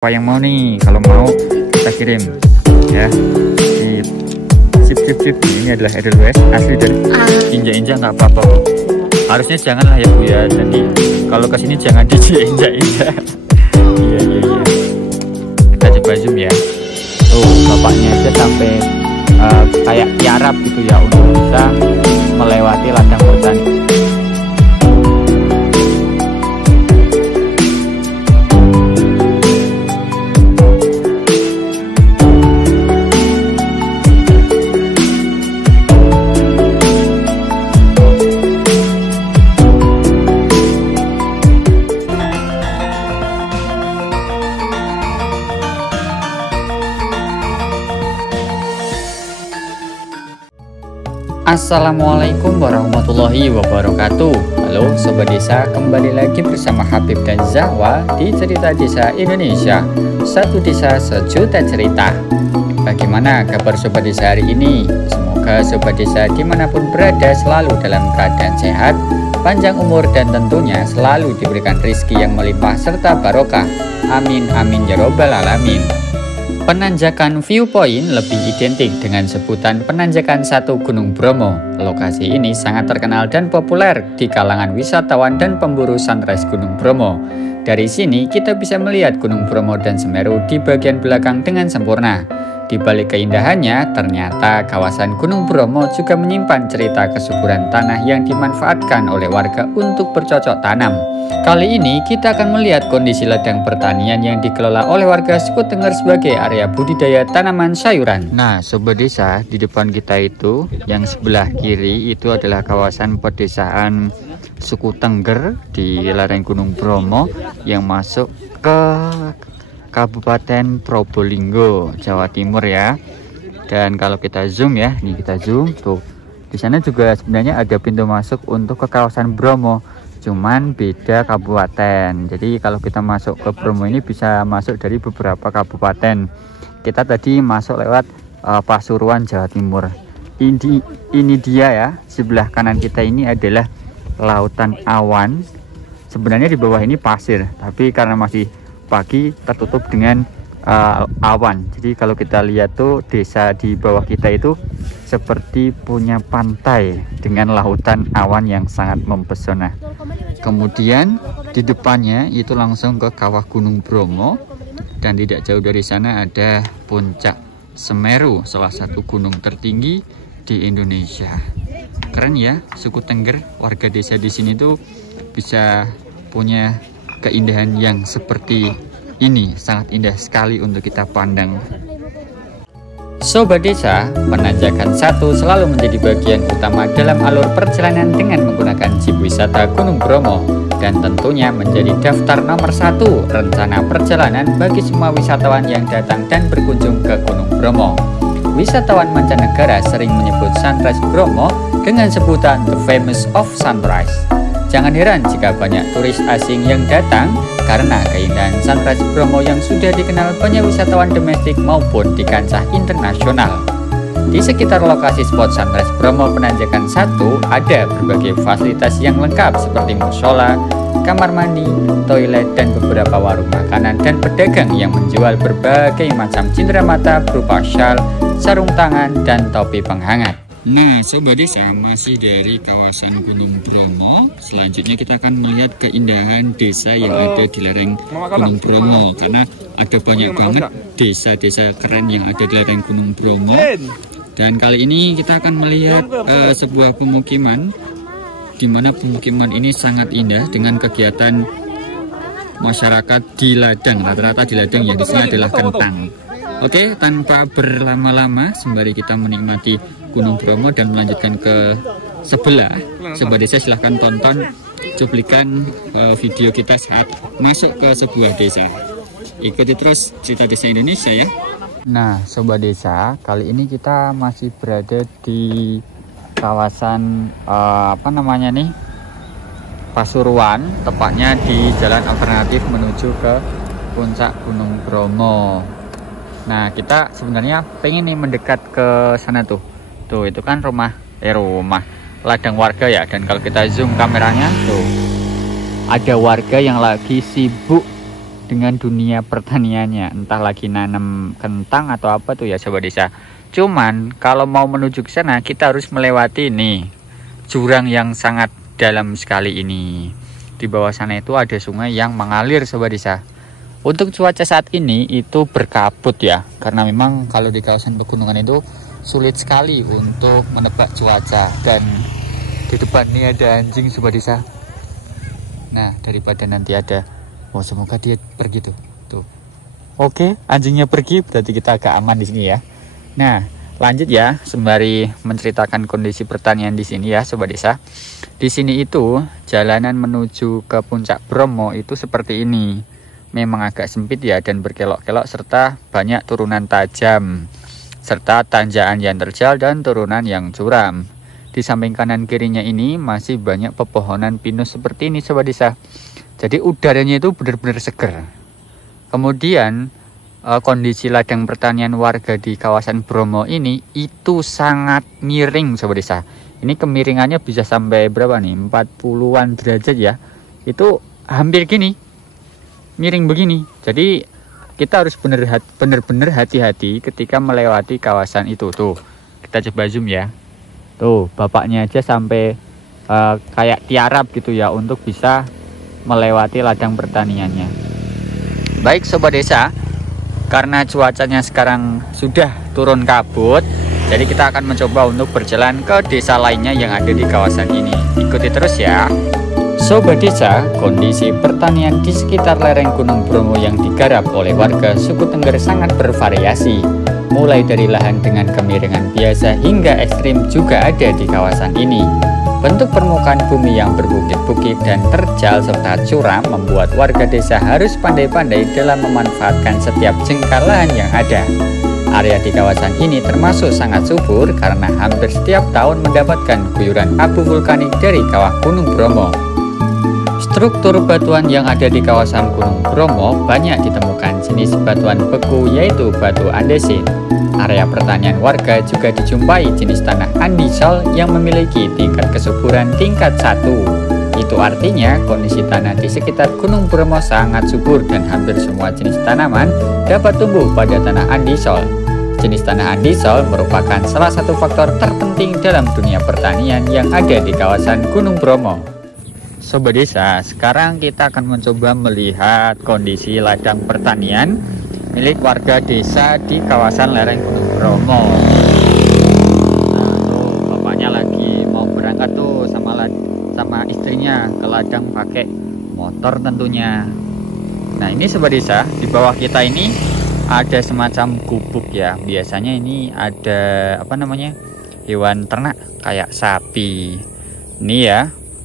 Apa yang mau nih? Kalau mau kita kirim ya. Sip. Ini adalah Edelweiss asli dari injak-injak, nggak apa-apa. Harusnya janganlah ya Bu ya. Jadi kalau kesini jangan diinjak-injak. Iya. Kita coba zoom ya. Tuh bapaknya aja sampai kayak tiarap gitu ya untuk bisa melewati ladang botani. Assalamualaikum warahmatullahi wabarakatuh. Halo Sobat Desa, kembali lagi bersama Habib dan Zahwa di Cerita Desa Indonesia. Satu desa sejuta cerita. Bagaimana kabar Sobat Desa hari ini? Semoga Sobat Desa dimanapun berada selalu dalam keadaan sehat, panjang umur, dan tentunya selalu diberikan rezeki yang melimpah serta barokah. Amin amin ya robbal alamin. Penanjakan viewpoint lebih identik dengan sebutan penanjakan 1 Gunung Bromo. Lokasi ini sangat terkenal dan populer di kalangan wisatawan dan pemburu sunrise Gunung Bromo. Dari sini kita bisa melihat Gunung Bromo dan Semeru di bagian belakang dengan sempurna. Di balik keindahannya, ternyata kawasan Gunung Bromo juga menyimpan cerita kesuburan tanah yang dimanfaatkan oleh warga untuk bercocok tanam. Kali ini kita akan melihat kondisi ladang pertanian yang dikelola oleh warga suku Tengger sebagai area budidaya tanaman sayuran. Nah Sobat Desa, di depan kita itu yang sebelah kiri itu adalah kawasan pedesaan suku Tengger di lereng Gunung Bromo yang masuk ke Kabupaten Probolinggo, Jawa Timur ya. Dan kalau kita zoom ya, nih kita zoom tuh. Di sana juga sebenarnya ada pintu masuk untuk ke kawasan Bromo, cuman beda kabupaten. Jadi kalau kita masuk ke Bromo ini bisa masuk dari beberapa kabupaten. Kita tadi masuk lewat Pasuruan, Jawa Timur. Ini dia ya, sebelah kanan kita ini adalah lautan awan. Sebenarnya di bawah ini pasir, tapi karena masih pagi tertutup dengan awan. Jadi kalau kita lihat tuh desa di bawah kita itu seperti punya pantai dengan lautan awan yang sangat mempesona. Kemudian di depannya itu langsung ke kawah Gunung Bromo, dan tidak jauh dari sana ada puncak Semeru, salah satu gunung tertinggi di Indonesia. Keren ya, suku Tengger, warga desa di sini tuh bisa punya keindahan yang seperti ini. Sangat indah sekali untuk kita pandang. Sobat Desa, penanjakan 1 selalu menjadi bagian utama dalam alur perjalanan dengan menggunakan jeep wisata Gunung Bromo, dan tentunya menjadi daftar nomor 1 rencana perjalanan bagi semua wisatawan yang datang dan berkunjung ke Gunung Bromo. Wisatawan mancanegara sering menyebut sunrise Bromo dengan sebutan the famous of sunrise. Jangan heran jika banyak turis asing yang datang karena keindahan sunrise Bromo yang sudah dikenal banyak wisatawan domestik maupun di kancah internasional. Di sekitar lokasi spot sunrise Bromo penanjakan 1 ada berbagai fasilitas yang lengkap seperti mushola, kamar mandi, toilet, dan beberapa warung makanan dan pedagang yang menjual berbagai macam cenderamata berupa syal, sarung tangan, dan topi penghangat. Nah Sobat Desa, masih dari kawasan Gunung Bromo. Selanjutnya kita akan melihat keindahan desa yang ada di lereng Gunung Bromo, karena ada banyak banget desa-desa keren yang ada di lereng Gunung Bromo. Dan kali ini kita akan melihat sebuah pemukiman, di mana pemukiman ini sangat indah dengan kegiatan masyarakat di ladang. Rata-rata di ladang yang di sini adalah kentang. Oke, tanpa berlama-lama sembari kita menikmati Gunung Bromo dan melanjutkan ke sebelah, Sobat Desa silahkan tonton cuplikan video kita saat masuk ke sebuah desa. Ikuti terus Cerita Desa Indonesia ya. Nah Sobat Desa, kali ini kita masih berada di kawasan Pasuruan, tepatnya di jalan alternatif menuju ke puncak Gunung Bromo. Nah kita sebenarnya pengen nih mendekat ke sana tuh itu kan rumah ladang warga ya. Dan kalau kita zoom kameranya tuh ada warga yang lagi sibuk dengan dunia pertaniannya, entah lagi nanam kentang atau apa tuh ya sobat desa. Cuman kalau mau menuju ke sana kita harus melewati nih jurang yang sangat dalam sekali ini. Di bawah sana itu ada sungai yang mengalir sobat desa. Untuk cuaca saat ini itu berkabut ya, karena memang kalau di kawasan pegunungan itu sulit sekali untuk menebak cuaca. Dan di depan ini ada anjing sobat desa. Nah, daripada nanti ada, oh semoga dia pergi tuh. Oke, anjingnya pergi, berarti kita agak aman di sini ya. Nah, lanjut ya, sembari menceritakan kondisi pertanian di sini ya sobat desa. Di sini itu jalanan menuju ke puncak Bromo itu seperti ini. Memang agak sempit ya dan berkelok-kelok serta banyak turunan tajam serta tanjakan yang terjal dan turunan yang curam. Di samping kanan kirinya ini masih banyak pepohonan pinus seperti ini sobat desa. Jadi udaranya itu benar-benar seger. Kemudian kondisi ladang pertanian warga di kawasan Bromo ini itu sangat miring sobat desa. Ini kemiringannya bisa sampai berapa nih? 40-an derajat ya. Itu hampir gini. Miring begini. Jadi kita harus benar-benar hati-hati ketika melewati kawasan itu. Tuh, kita coba zoom ya. Tuh, bapaknya aja sampai kayak tiarap gitu ya untuk bisa melewati ladang pertaniannya. Baik sobat desa, karena cuacanya sekarang sudah turun kabut, jadi kita akan mencoba untuk berjalan ke desa lainnya yang ada di kawasan ini. Ikuti terus ya. Sobat desa, kondisi pertanian di sekitar lereng Gunung Bromo yang digarap oleh warga suku Tengger sangat bervariasi. Mulai dari lahan dengan kemiringan biasa hingga ekstrim juga ada di kawasan ini. Bentuk permukaan bumi yang berbukit-bukit dan terjal serta curam membuat warga desa harus pandai-pandai dalam memanfaatkan setiap jengkal lahan yang ada. Area di kawasan ini termasuk sangat subur karena hampir setiap tahun mendapatkan guyuran abu vulkanik dari kawah Gunung Bromo. Struktur batuan yang ada di kawasan Gunung Bromo banyak ditemukan jenis batuan beku yaitu batu andesit. Area pertanian warga juga dijumpai jenis tanah andisol yang memiliki tingkat kesuburan tingkat 1. Itu artinya kondisi tanah di sekitar Gunung Bromo sangat subur dan hampir semua jenis tanaman dapat tumbuh pada tanah andisol. Jenis tanah andisol merupakan salah satu faktor terpenting dalam dunia pertanian yang ada di kawasan Gunung Bromo. Sobat desa, sekarang kita akan mencoba melihat kondisi ladang pertanian milik warga desa di kawasan lereng Gunung Bromo. Nah, tuh bapaknya lagi mau berangkat tuh sama istrinya ke ladang pakai motor tentunya. Nah, ini sobat desa, di bawah kita ini ada semacam gubuk ya. Biasanya ini ada hewan ternak kayak sapi. Ini ya,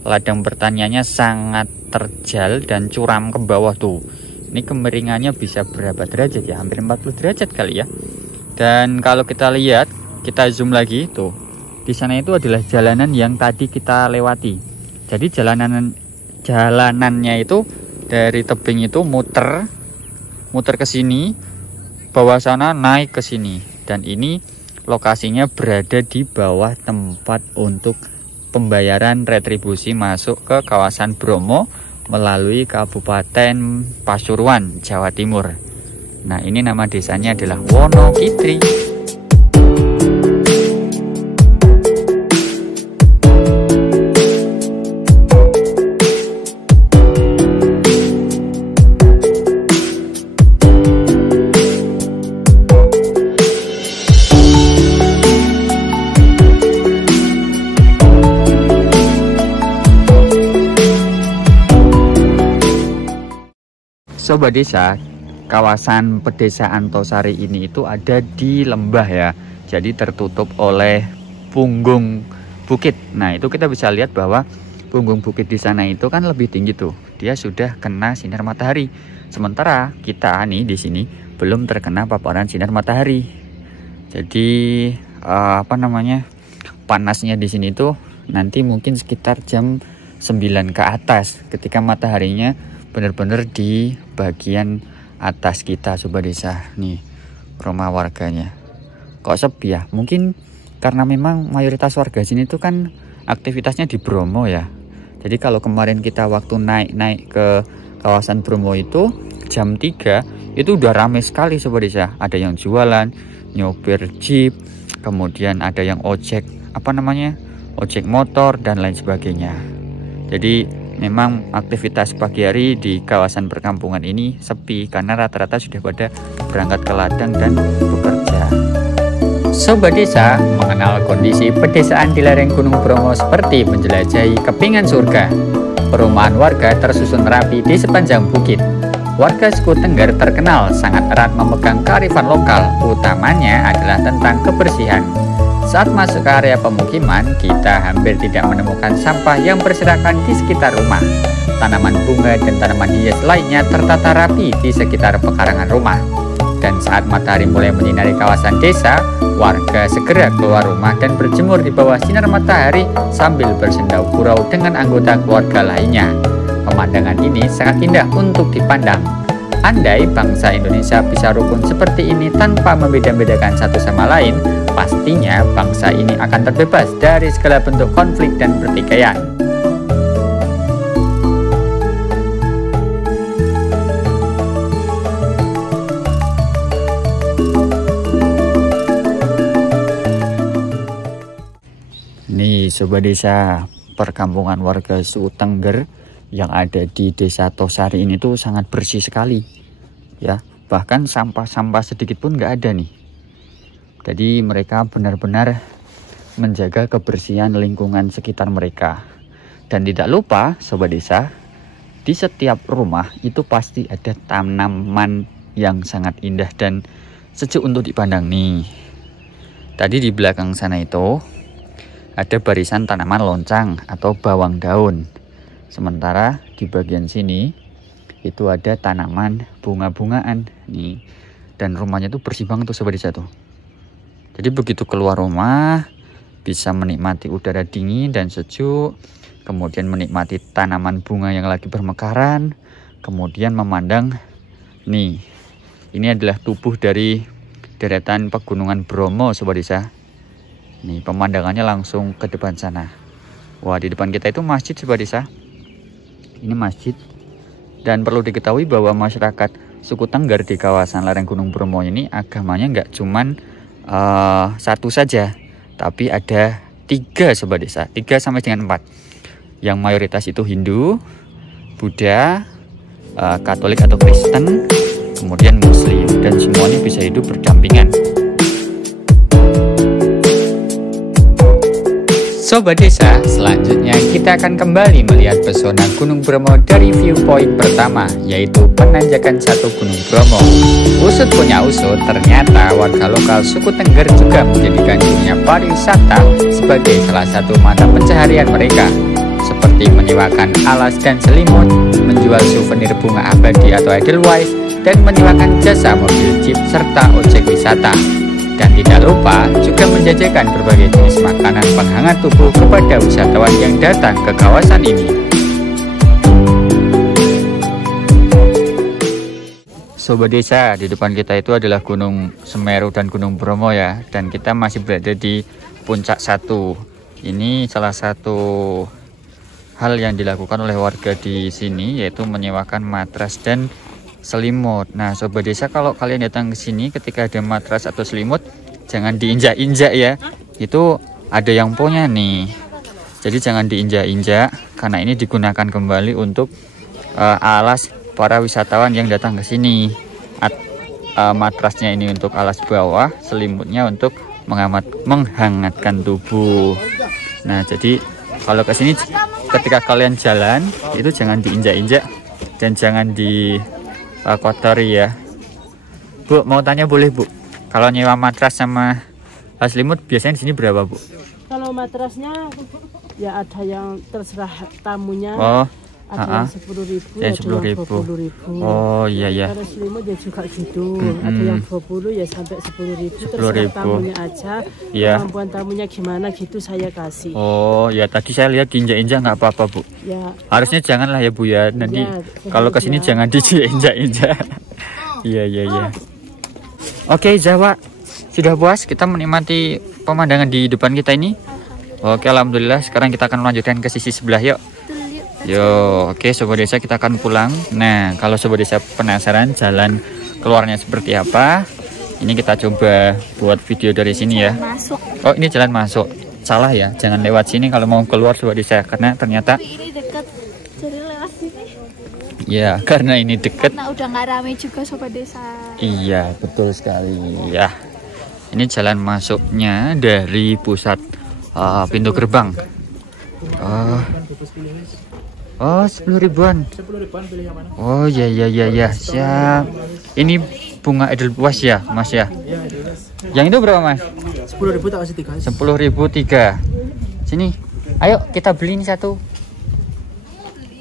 ladang pertaniannya sangat terjal dan curam ke bawah tuh. Ini kemiringannya bisa berapa derajat ya? Hampir 40 derajat kali ya. Dan kalau kita lihat, kita zoom lagi tuh. Di sana itu adalah jalanan yang tadi kita lewati. Jadi jalanannya itu dari tebing itu muter ke sini, bawah sana naik ke sini. Dan ini lokasinya berada di bawah tempat untuk pembayaran retribusi masuk ke kawasan Bromo melalui Kabupaten Pasuruan, Jawa Timur. Nah, ini nama desanya adalah Wonokitri. Sobat desa, kawasan pedesaan Tosari ini itu ada di lembah ya. Jadi tertutup oleh punggung bukit. Nah, itu kita bisa lihat bahwa punggung bukit di sana itu kan lebih tinggi tuh. Dia sudah kena sinar matahari. Sementara kita nih di sini belum terkena paparan sinar matahari. Jadi panasnya di sini tuh nanti mungkin sekitar jam 9 ke atas ketika mataharinya benar-benar di bagian atas kita sobat desa. Nih rumah warganya kok sepi ya, mungkin karena memang mayoritas warga sini tuh kan aktivitasnya di Bromo ya. Jadi kalau kemarin kita waktu naik ke kawasan Bromo itu jam 3 itu udah ramai sekali Sobat Desa. Ada yang jualan, nyopir jeep, kemudian ada yang ojek ojek motor dan lain sebagainya. Jadi memang aktivitas pagi hari di kawasan perkampungan ini sepi karena rata-rata sudah pada berangkat ke ladang dan bekerja. Sobat Desa, mengenal kondisi pedesaan di lereng Gunung Bromo seperti menjelajahi kepingan surga. Perumahan warga tersusun rapi di sepanjang bukit. Warga suku Tengger terkenal sangat erat memegang kearifan lokal, utamanya adalah tentang kebersihan. Saat masuk ke area pemukiman, kita hampir tidak menemukan sampah yang berserakan di sekitar rumah. Tanaman bunga dan tanaman hias lainnya tertata rapi di sekitar pekarangan rumah. Dan saat matahari mulai menyinari kawasan desa, warga segera keluar rumah dan berjemur di bawah sinar matahari sambil bersendau gurau dengan anggota keluarga lainnya. Pemandangan ini sangat indah untuk dipandang. Andai bangsa Indonesia bisa rukun seperti ini tanpa membeda-bedakan satu sama lain, pastinya bangsa ini akan terbebas dari segala bentuk konflik dan pertikaian. Nih Sobat Desa, perkampungan warga suku Tengger yang ada di Desa Tosari ini tuh sangat bersih sekali ya, bahkan sampah-sampah sedikit pun nggak ada nih. Jadi mereka benar-benar menjaga kebersihan lingkungan sekitar mereka. Dan tidak lupa Sobat Desa, di setiap rumah itu pasti ada tanaman yang sangat indah dan sejuk untuk dipandang nih. Tadi di belakang sana itu ada barisan tanaman loncang atau bawang daun. Sementara di bagian sini itu ada tanaman bunga-bungaan nih. Dan rumahnya tuh bersih banget tuh Sobat Desa tuh. Jadi begitu keluar rumah bisa menikmati udara dingin dan sejuk, kemudian menikmati tanaman bunga yang lagi bermekaran, kemudian memandang nih. Ini adalah tubuh dari deretan pegunungan Bromo Sobat Desa. Nih pemandangannya langsung ke depan sana. Wah, di depan kita itu masjid Sobat Desa. Ini masjid, dan perlu diketahui bahwa masyarakat suku Tengger di kawasan lereng Gunung Bromo ini agamanya nggak cuman satu saja, tapi ada 3 Sobat Desa, 3 sampai dengan 4. Yang mayoritas itu Hindu, Buddha, Katolik atau Kristen, kemudian Muslim, dan semuanya bisa hidup berdampingan. Sobat Desa, selanjutnya kita akan kembali melihat pesona Gunung Bromo dari viewpoint pertama, yaitu penanjakan 1 Gunung Bromo. Usut punya usut, ternyata warga lokal suku Tengger juga menjadikan dunia pariwisata sebagai salah satu mata pencaharian mereka, seperti menyewakan alas dan selimut, menjual souvenir bunga abadi atau edelweiss, dan menyewakan jasa mobil jeep serta ojek wisata. Dan tidak lupa juga menjajakan berbagai jenis makanan penghangat tubuh kepada wisatawan yang datang ke kawasan ini. Sobat Desa, di depan kita itu adalah Gunung Semeru dan Gunung Bromo ya. Dan kita masih berada di puncak 1. Ini salah satu hal yang dilakukan oleh warga di sini, yaitu menyewakan matras dan selimut. Nah Sobat Desa, kalau kalian datang ke sini ketika ada matras atau selimut, jangan diinjak-injak ya. Itu ada yang punya nih. Jadi jangan diinjak-injak karena ini digunakan kembali untuk alas para wisatawan yang datang ke sini. Matrasnya ini untuk alas bawah, selimutnya untuk menghangatkan tubuh. Nah, jadi kalau ke sini ketika kalian jalan itu jangan diinjak-injak dan jangan kotori ya. Bu, mau tanya boleh Bu? Kalau nyewa matras sama selimut biasanya di sini berapa Bu? Kalau matrasnya ya ada yang terserah tamunya. Oh, ada yang 10.000, yang ada yang 20.000. Oh iya ya. Kalau selimut ya juga gitu. Ada yang 20 ya sampai 10.000. Terserah tamunya aja. Ya. Kemampuan tamunya gimana gitu saya kasih. Oh ya, tadi saya lihat diinjak-injak nggak apa-apa Bu. Ya. Harusnya janganlah ya Bu ya. Nanti ya, kalau kesini jangan diinjak-injak. Iya. Oke Jawa, sudah puas kita menikmati pemandangan di depan kita ini? Oke, alhamdulillah. Sekarang kita akan melanjutkan ke sisi sebelah yuk. Yo, oke sobat desa, kita akan pulang. Nah, kalau sobat desa penasaran jalan keluarnya seperti apa, ini kita coba buat video dari sini ya. Masuk. Oh, ini jalan masuk. Salah ya, jangan lewat sini kalau mau keluar sobat desa, karena ternyata Ini dekat. Jadi lewat sini. ya, karena ini deket. Nah, udah nggak rame juga sobat desa. Iya, betul sekali ya. Ini jalan masuknya dari pusat pintu gerbang. Oh, 10 ribuan. Oh, ya, siap. Ini bunga edelweiss ya, Mas ya? Yang itu berapa, Mas? 10.000 tak kasih 3. 10.000 3. Sini. Ayo kita beli ini satu.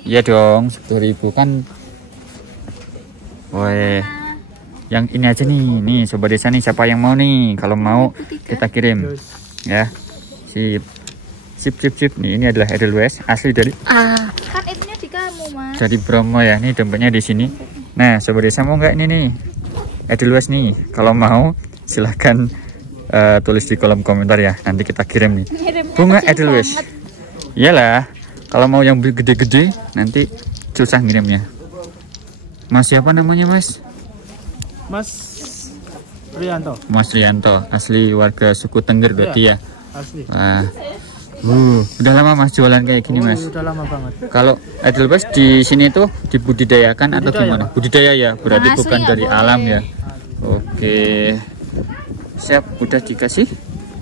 Iya dong, 10.000 kan. Woi. Yang ini aja nih. Nih, sobat desa nih, siapa yang mau nih? Kalau mau kita kirim. Ya. Sip. Nih, ini adalah edelweiss asli dari Kan itunya di kamu, Mas. dari Bromo ya. Nih dompetnya di sini. Nah, sobat desa mau nggak ini nih? Edelweiss nih. Kalau mau silahkan tulis di kolom komentar ya. Nanti kita kirim nih. Bunga edelweiss. Iyalah. Kalau mau yang gede-gede nanti susah ngirimnya. Mas siapa namanya, Mas? Mas Rianto. Mas Rianto, asli warga suku Tengger berarti ya. Asli. Wah. Udah lama Mas jualan kayak gini, Mas? Udah lama banget. Kalau edelweiss di sini tuh dibudidayakan atau gimana? Budidaya ya, berarti Asli bukan ya, dari boleh. alam ya. Oke. Siap, udah dikasih.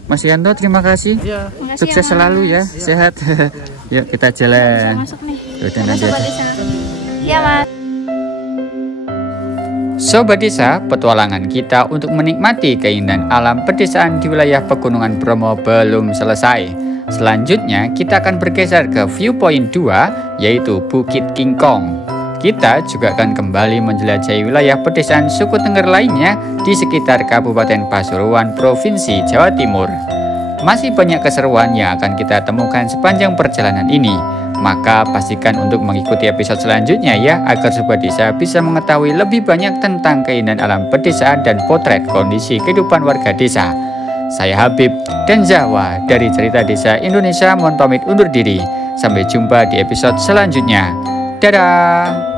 Mas Yanto, terima kasih. Iya. Makasih Sukses ya, selalu ya, Mas. sehat. Yuk kita Bisa jalan. masuk nih. Udah nanti Sobat aja. desa. Iya, Mas. Sobat desa, petualangan kita untuk menikmati keindahan alam pedesaan di wilayah Pegunungan Bromo belum selesai. Selanjutnya kita akan bergeser ke viewpoint 2, yaitu Bukit King Kong. Kita juga akan kembali menjelajahi wilayah pedesaan suku Tengger lainnya di sekitar Kabupaten Pasuruan, Provinsi Jawa Timur. Masih banyak keseruan yang akan kita temukan sepanjang perjalanan ini. Maka pastikan untuk mengikuti episode selanjutnya ya, agar sobat desa bisa mengetahui lebih banyak tentang keindahan alam pedesaan dan potret kondisi kehidupan warga desa. Saya Habib dan Zawa dari Cerita Desa Indonesia mohon pamit undur diri. Sampai jumpa di episode selanjutnya. Dadah!